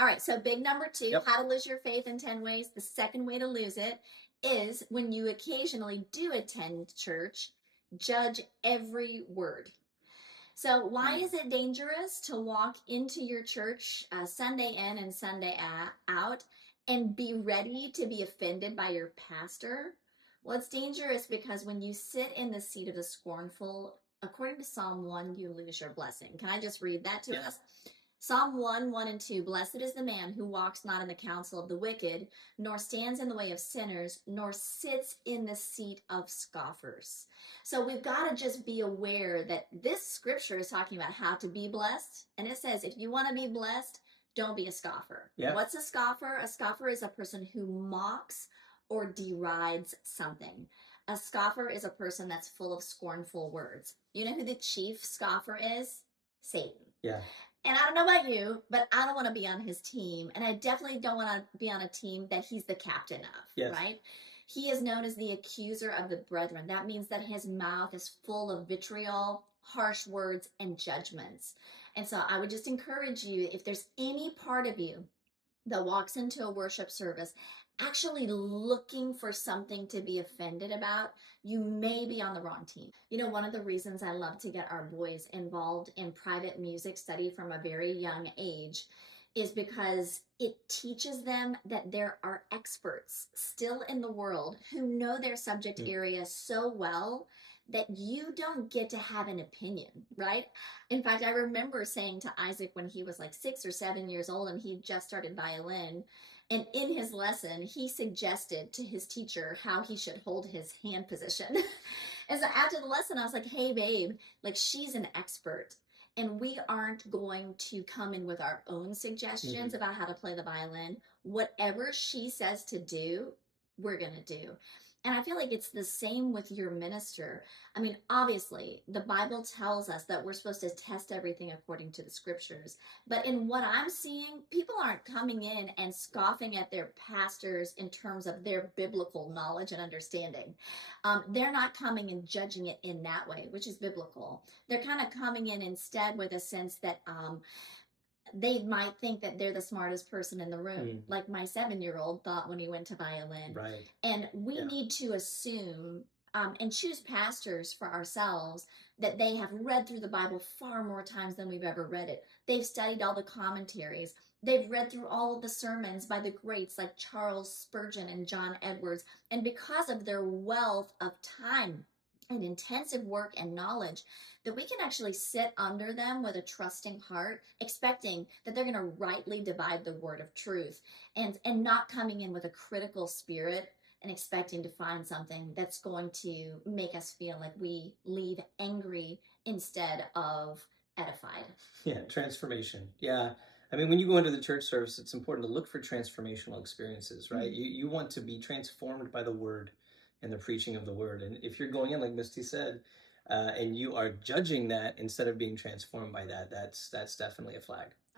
All right, so big number two, Yep. how to lose your faith in 10 ways. The second way to lose it is when you occasionally do attend church, judge every word. So, why is it dangerous to walk into your church Sunday in and Sunday out and be ready to be offended by your pastor? Well, it's dangerous because when you sit in the seat of the scornful, according to Psalm 1, you lose your blessing. Can I just read that to us? Psalm 1, 1 and 2. Blessed is the man who walks not in the counsel of the wicked, nor stands in the way of sinners, nor sits in the seat of scoffers. So we've got to just be aware that this scripture is talking about how to be blessed. And it says, if you want to be blessed, don't be a scoffer. Yeah. What's a scoffer? A scoffer is a person who mocks or derides something. A scoffer is a person that's full of scornful words. You know who the chief scoffer is? Satan. Yeah. And I don't know about you, but I don't want to be on his team. And I definitely don't want to be on a team that he's the captain of, yes. right? He is known as the accuser of the brethren. That means that his mouth is full of vitriol, harsh words, and judgments. And so I would just encourage you, if there's any part of you that walks into a worship service actually looking for something to be offended about, you may be on the wrong team. You know, one of the reasons I love to get our boys involved in private music study from a very young age is because it teaches them that there are experts still in the world who know their subject area so well that you don't get to have an opinion, right? In fact, I remember saying to Isaac when he was like 6 or 7 years old and he just started violin, and in his lesson, he suggested to his teacher how he should hold his hand position. And so after the lesson, I was like, hey, babe, like she's an expert. And we aren't going to come in with our own suggestions about how to play the violin. Whatever she says to do, we're going to do. And I feel like it's the same with your minister. I mean, obviously, the Bible tells us that we're supposed to test everything according to the scriptures. But in what I'm seeing, people aren't coming in and scoffing at their pastors in terms of their biblical knowledge and understanding. They're not coming and judging it in that way, which is biblical. They're kind of coming in instead with a sense that they might think that they're the smartest person in the room, like my 7-year-old thought when he went to violin. Right. And we need to assume and choose pastors for ourselves that they have read through the Bible far more times than we've ever read it. They've studied all the commentaries. They've read through all of the sermons by the greats like Charles Spurgeon and John Edwards. And because of their wealth of time and intensive work and knowledge, that we can actually sit under them with a trusting heart, expecting that they're going to rightly divide the word of truth, and not coming in with a critical spirit and expecting to find something that's going to make us feel like we leave angry instead of edified. Yeah, transformation. Yeah. I mean, when you go into the church service, it's important to look for transformational experiences, right? You want to be transformed by the word and the preaching of the word. And if you're going in, like Misty said, and you are judging that instead of being transformed by that, that's definitely a flag.